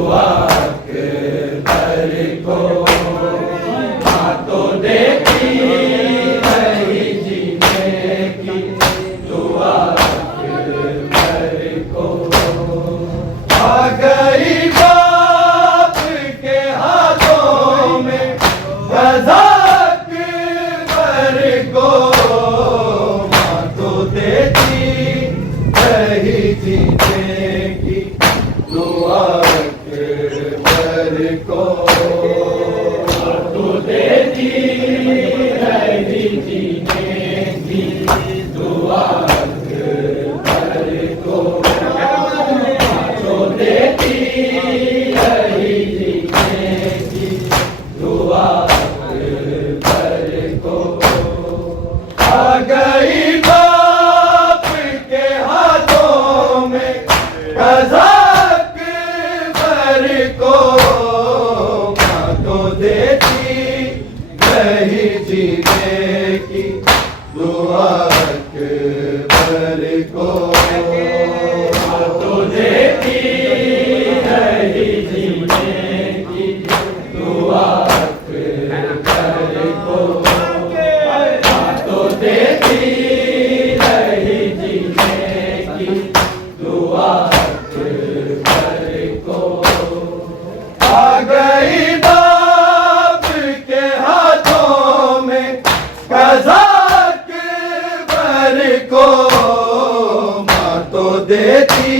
दुआ अकबर को माँ तो देती रही जीने की दुआ अकबर को। आ गई बाप के हाथों में रज़ा अकबर को माँ तो देती रही जीने की दुआ अकबर को। तो देती रही जीने की दुआ अकबर को। तो देती रही जीने की दुआ अकबर को। आ गई बाप के हाथों में रज़ा अकबर को माँ तो देती रही जीने की दुआ अकबर को। माँ तो देती रही जीने की दुआ अकबर को। माँ तो देती रही जीने की दुआ अकबर को। आ गई बाप के हाथों में रज़ा अकबर को माँ तो देती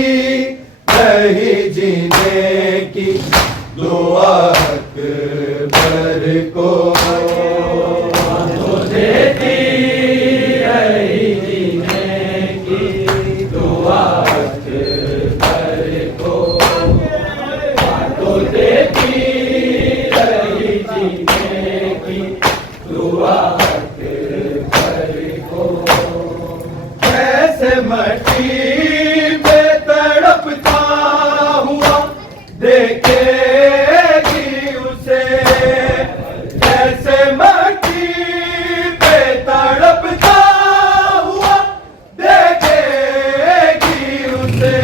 रही जीने की दुआ अकबर को। माँ तो देती रही जीने की दुआ अकबर को। माँ तो देती रही जीने की दुआ अकबर को। कैसे मट्टी पे तड़पता हुआ देखेगी उसे। कैसे मट्टी पे तड़पता हुआ देखेगी उसे।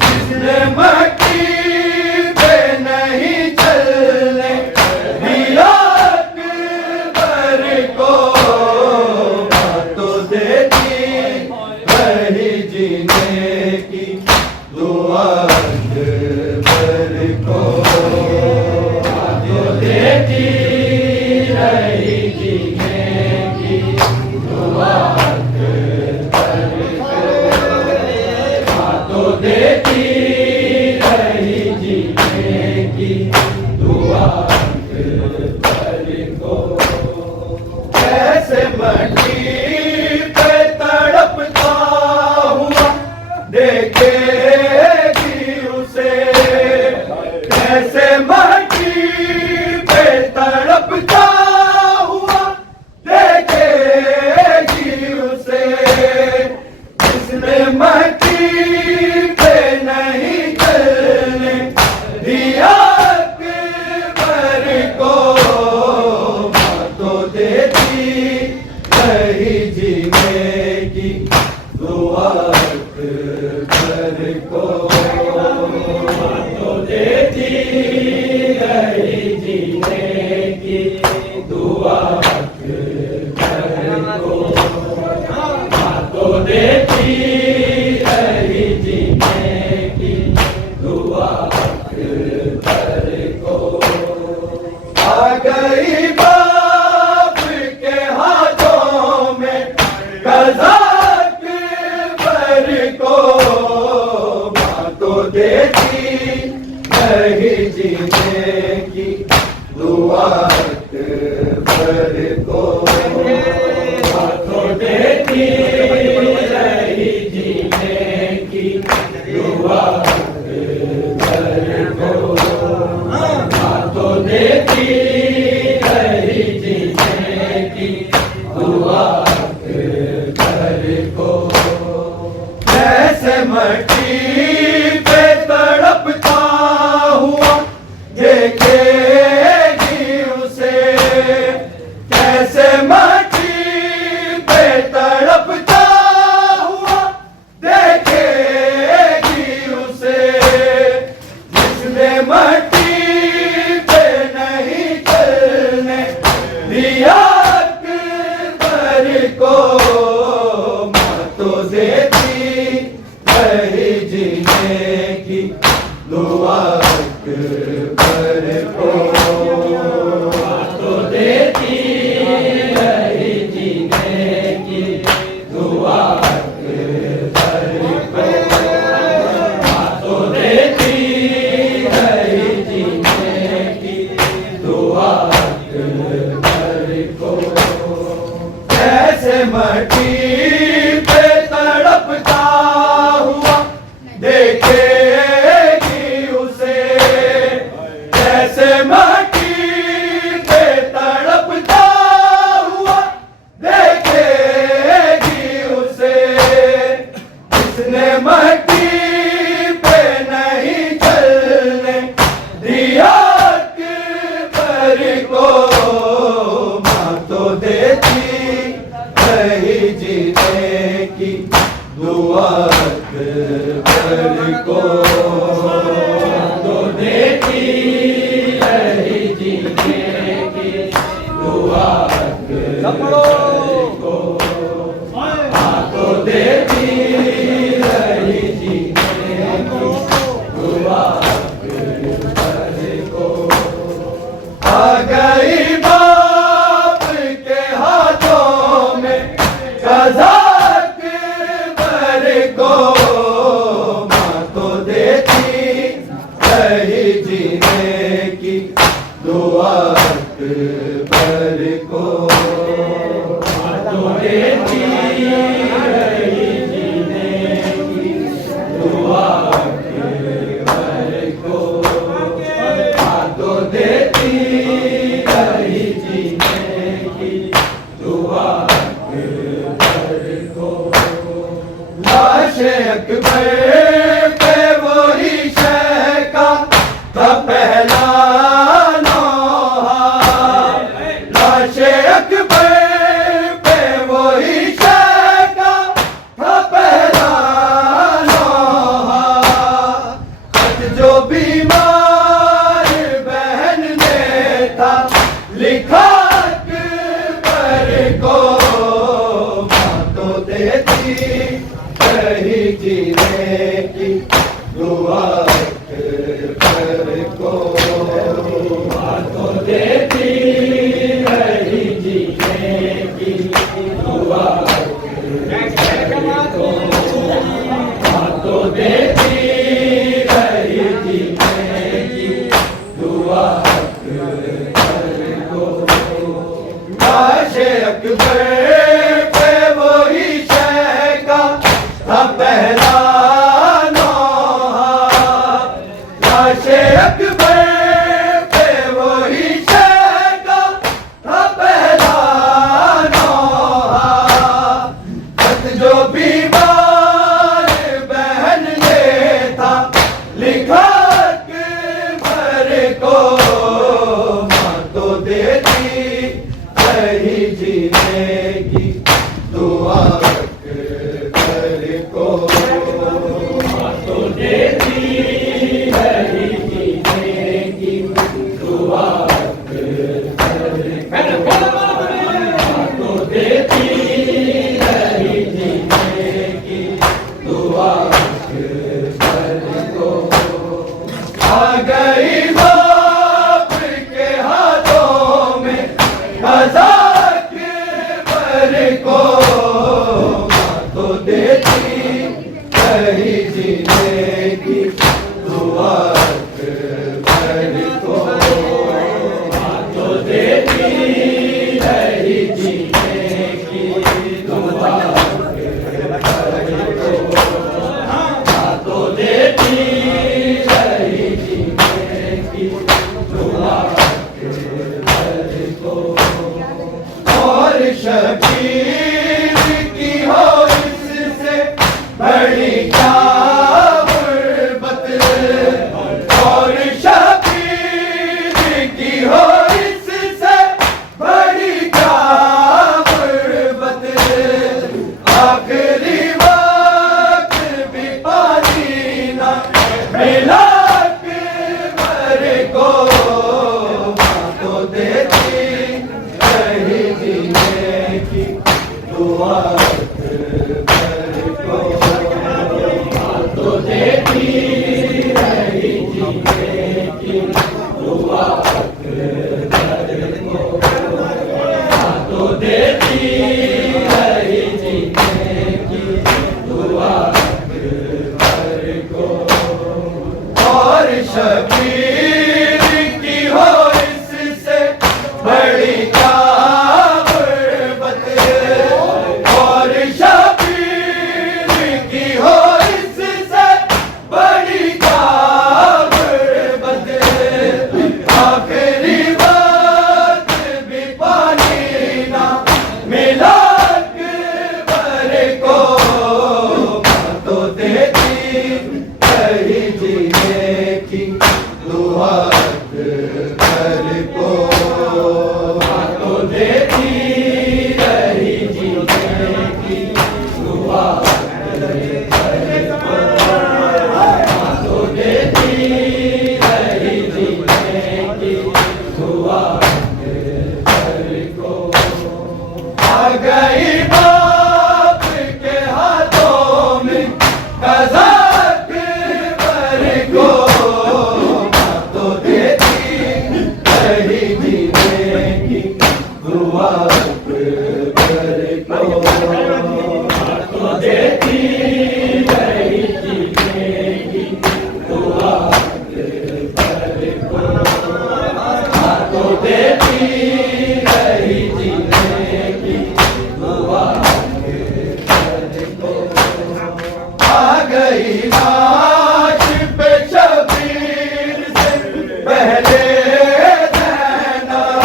जिसने मट्टी पे नहीं चलने दिया अकबर को माँ तो देती रही जीने की दुआ अकबर को। माँ तो देती रही जीने की दुआ अकबर को। माँ तो देती रही जीने की दुआ अकबर को। कैसे मट्टी पे तड़पता हुआ देखेगी उसे। कैसे मट्टी पे तड़पता हुआ देखेगी उसे। जिसने मट्टी पे नहीं चलने दिया अकबर को माँ तो देती रही जीने की दुआ अकबर को। माँ तो देती रही जीने की दुआ अकबर को। माँ तो देती रही जीने की दुआ अकबर को। आ गई बाप के हाथों में रज़ा अकबर को माँ तो देती रही जीने की दुआ अकबर को। माँ तो देती रही जीने की दुआ अकबर को। माँ तो देती रही जीने की दुआ अकबर को। कैसे मट्टी पे तड़पता हुआ देखेगी उसे। कैसे मट्टी पे तड़पता हुआ देखेगी उसे। अकबर को तो देती रही जीने की दुआ अकबर को तो देती रही जीने की दुआ अकबर को कैसे मटी पे तड़पता हुआ देखेगी उसे कैसे मटी पे तड़पता हुआ देखेगी उसे जिसने मटी पे नहीं चलने दिया अकबर को माँ तो देती रही जीने की दुआ अकबर को तो देती रही जीने की दुआ अकबर को तो देती रही जीने की दुआ अकबर को आ गई बाप के हाथों में कज़ा अकबर को माँ तो देती रही जीने की दुआ अकबर को माँ तो देती रही जीने की दुआ अकबर को माँ तो देती रही जीने की दुआ अकबर को लाशे अकबर पे वही शह का था पहला नौहा लाशे अकबर पे वही शह का था पहला नौहा खत जो बीमार बहन ने था लिखा अकबर को माँ तो देती रही जीने की दुआ अकबर को माँ तो देती रही जीने की दुआ अकबर को माँ तो देती रही जीने की दुआ अकबर को लाशे अकबर पे वही शह का था पहला नौहा लाशे अकबर पे वही शह का था पहला नौहा खत जो बीमार बहन ने था लिखा अकबर को माँ तो देती रही जीने की दुआ अकबर को माँ तो देती रही जीने की दुआ अकबर माँ तो देती रही जीने की दुआ अकबर को आ गई बाप के हाथों में कज़ा अकबर को माँ तो देती रही जीने की दुआ अकबर को माँ तो देती रही जीने की दुआ अकबर को माँ तो देती रही जीने की दुआ अकबर को, तो देती रही जीने की दुआ अकबर को। और शबीर की हो इससे बड़ी क्या गुर्बत, और शबीर की हो इससे बड़ी क्या गुर्बत। आखिरी बात भी पानी ना मिला अकबर को, तो देती रही जीने की दुआ अकबर को, तो देती रही जीने की दुआ अकबर को, तो देती रही जीने की दुआ अकबर को। आ गई बाप के हाथों में कज़ा अकबर को, तो देती रही जीने की दुआ अकबर को, तो देती रही जीने की दुआ अकबर को, तो देती रही जीने की दुआ अकबर को। आ गई लाश पे शबीर से पहले ज़ैनब,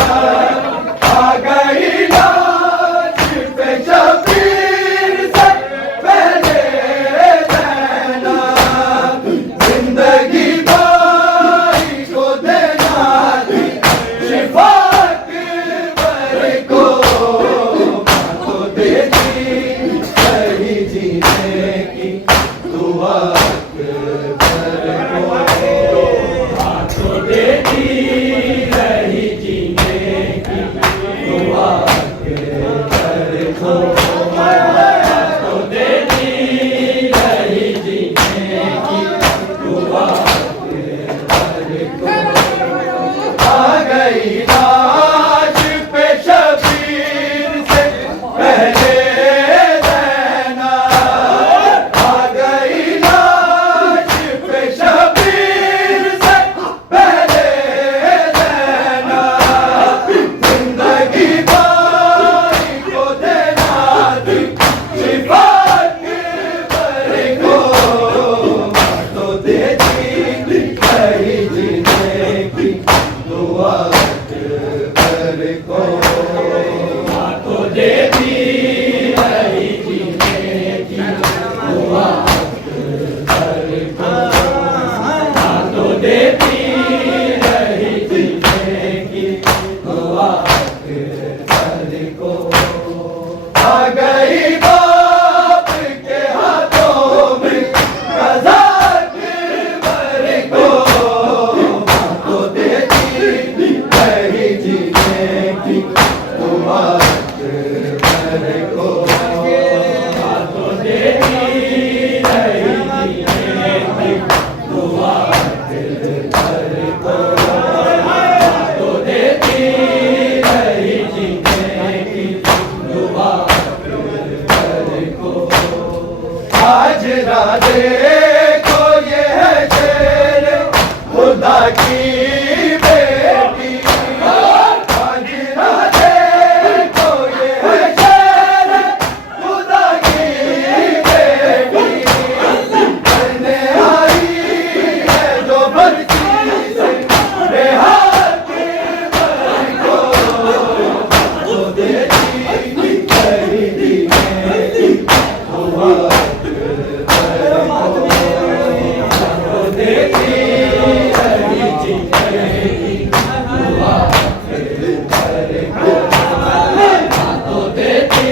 आ गई लाश पे शबीर से पहले ज़ैनब। जिंदगी भाई को देना थी शिफा अकबर को, तो देती रही जीने की दुआ अकबर को, तो देती रही जीने की दुआ अकबर को, तो देती रही जीने की दुआ अकबर को। आ गई लाश पे शबीर से पहले ज़ैनब, आ गई लाश पे शबीर से पहले ज़ैनब। जिंदगी भाई को देना थी शिफा अकबर को, तो देती रही जीने की दुआ अकबर को, तो देती रही जीने की दुआ अकबर को, तो देती रही जीने की दुआ अकबर को। आ गई बाप के हाथों में कज़ा अकबर को, तो देती रही जीने की दुआ अकबर को, तो देती रही जीने की दुआ अकबर को, तो देती रही जीने की दुआ अकबर को। आज राधे को ये है शेर खुदा की बेटी, आज राधे को ये है शेर खुदा की बेटी। करने आई है जो बरसी से रेहा अकबर को, तो देती रही जीने की दुआ अकबर को, तो देती रही जीने की दुआ अकबर को, तो देती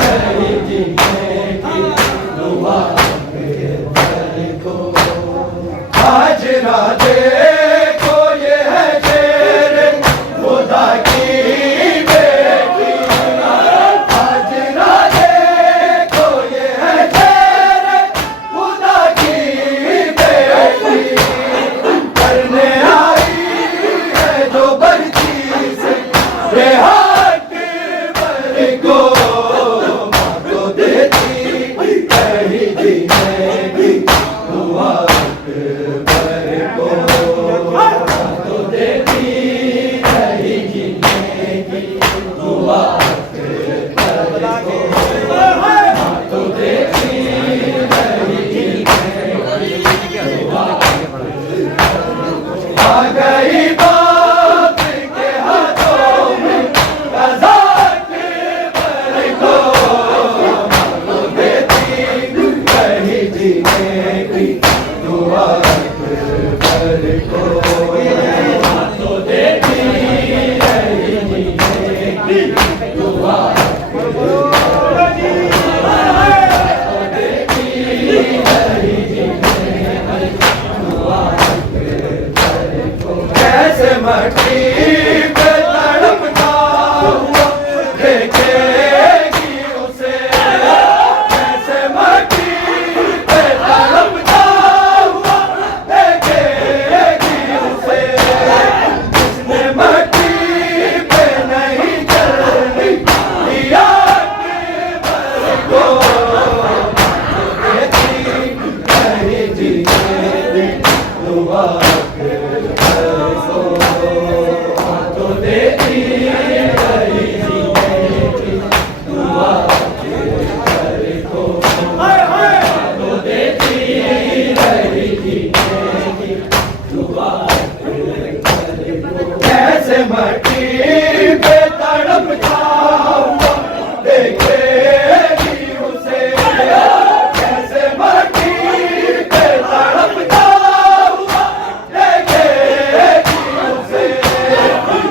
रही जीने की दुआ अकबर को। आज राधे को ये है शेर खुदा की बेटी, आज राधे को ये है शेर खुदा की बेटी। करने गई बाप के हाथों में रज़ा अकबर को, तो देती रही जीने की दुआ अकबर को, तो देती रही जीने की दुआ मट्टी पे तड़पता हुआ देखेगी उसे, कैसे मट्टी पे तड़पता हुआ देखेगी उसे, जिसने मट्टी पे नहीं चलने दिया अकबर को, देती नहीं जीने दुआ मट्टी पे तड़पता हुआ देखेगी उसे, कैसे मट्टी पे तड़पता हुआ देखेगी उसे,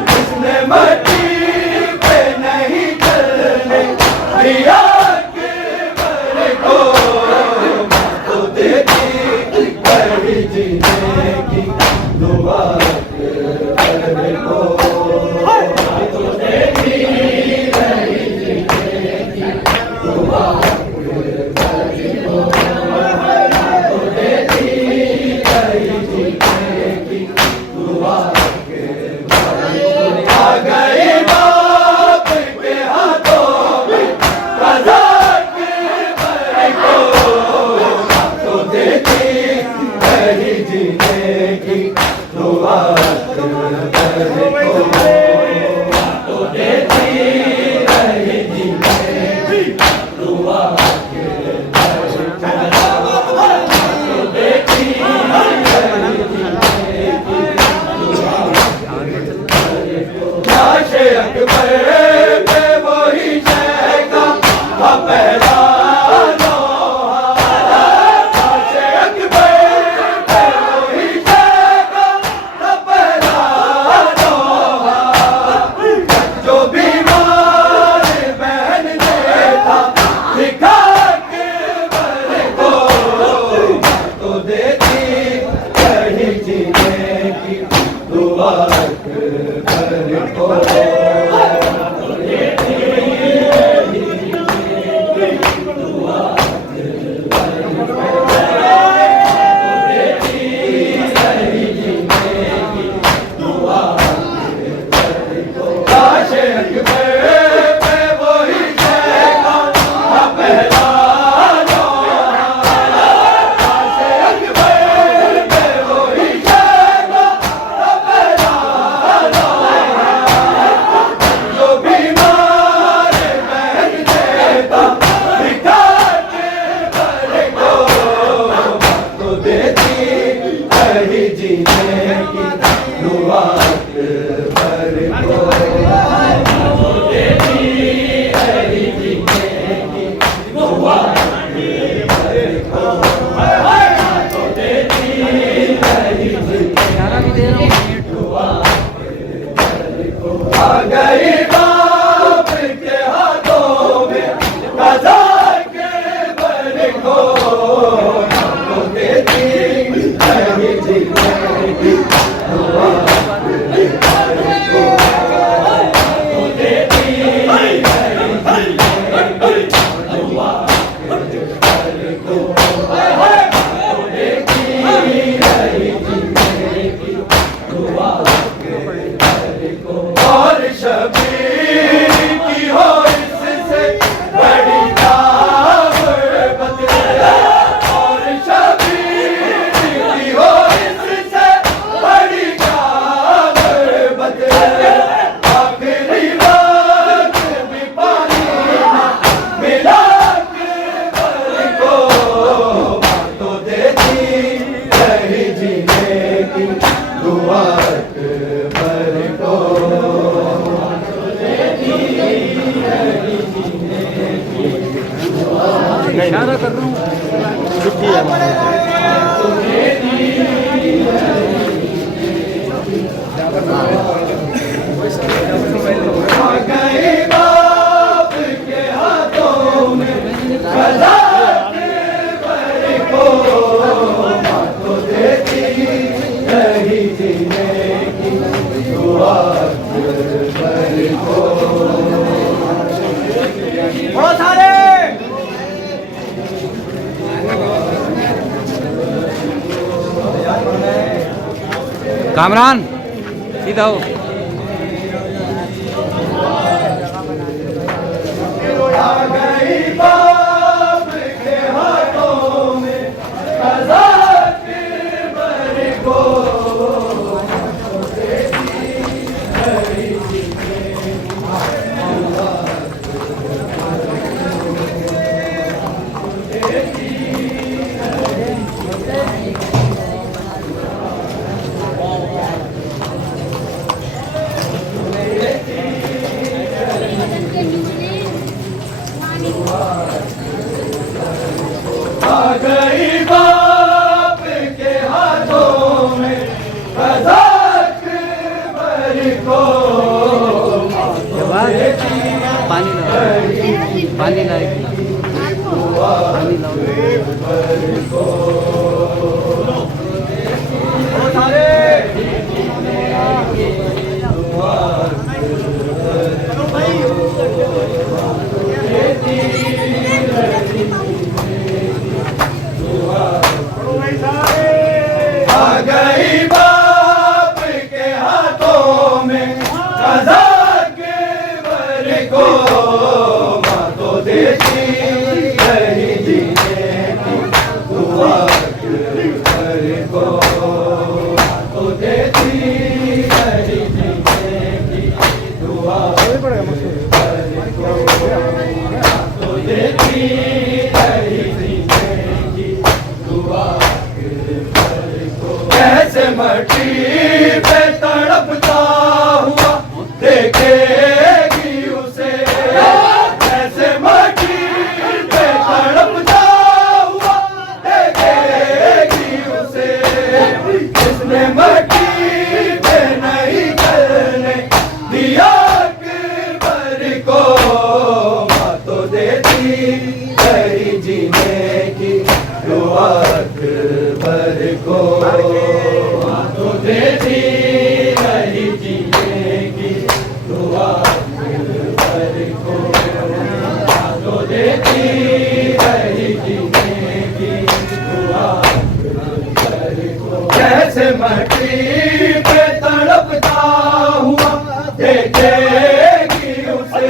जिसने मट्टी पे नहीं चलने दिया अकबर को, तो देती रही जीने की दुआ अकबर को, तो देती रही जीने की दुआ अकबर को, तो देती रही जीने की दुआ अकबर को। आ गई बाप के हाथों में रज़ा अकबर को, तो देती रही जीने की दुआ अकबर को, तो देती रही जीने की दुआ अकबर को, तो देती रही जीने की दुआ अकबर को। लाशे अकबर पे वही शय का पहला लोहा, लाशे अकबर पे वही शय का दुआ अकबर को इशारा कर रहा हूँ छुट्टी है आ गए बाप के हाथों में कज़ा अकबर को माँ तो देती रही जीने की दुआ अकबर को बहुत सारे कामरान सीधा हो आ गई बाप के हाथों में कज़ा अकबर को आ गई बाप के हाथों में कज़ा अकबर को पानी लाओ पानी लाएगी पानी लाओ आ गई बाप के हाथों में कज़ा अकबर को माँ तो देती रही जीने की दुआ अकबर को माँ तो देती रही जीने की दुआ अकबर को माँ तो देती रही जीने की दुआ कैसे मट्टी पे तड़पता हुआ देखेगी उसे कैसे मट्टी पे तड़पता हुआ देखेगी उसे किसने मट्टी पे नहीं करने दिया अकबर को माँ तो देती रही जीने की दुआ अकबर को माँ तो देती रही जीने की दुआ अकबर को माँ तो देती रही जीने की दुआ अकबर को कैसे मट्टी पे तड़पता हुआ देखेगी उसे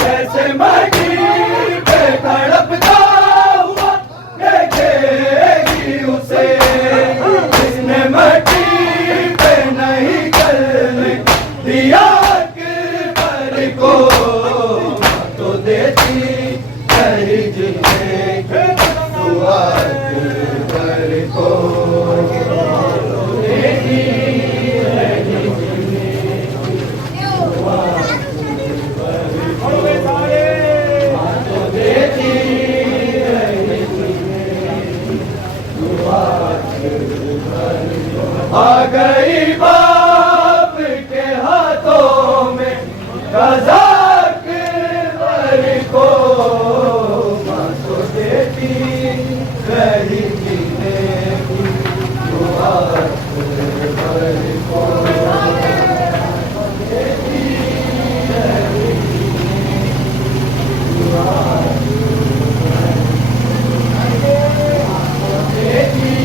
कैसे मट्टी पे तड़पता हुआ देखेगी उसे जिसने मट्टी पे नहीं करने दिया अकबर को तो देती रही जीने की दुआ अकबर को देती रही जीने की दुआ अकबर को तो देती रही आ गई बाप के हाथों में कज़ा अकबर को माँ तो देती रही जीने की दुआ अकबर को देती रही दुआ देती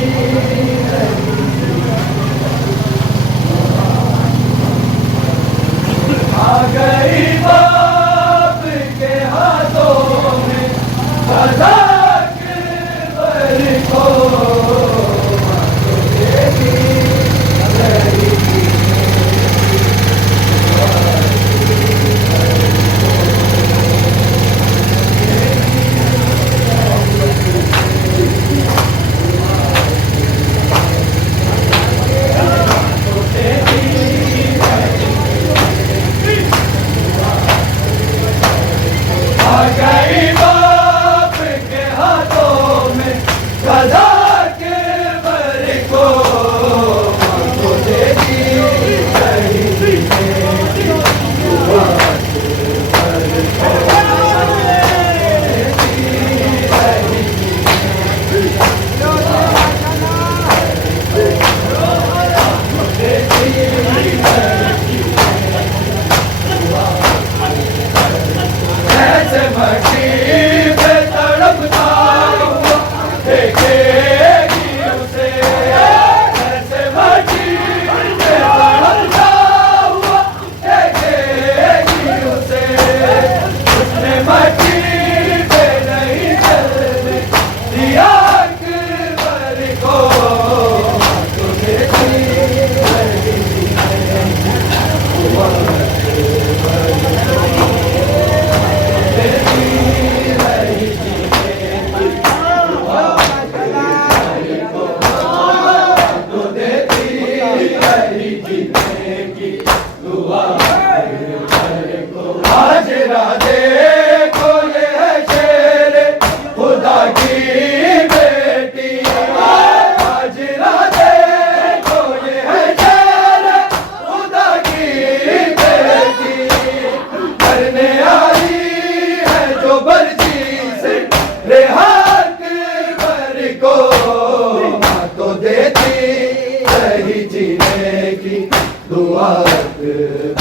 दुआ अकबर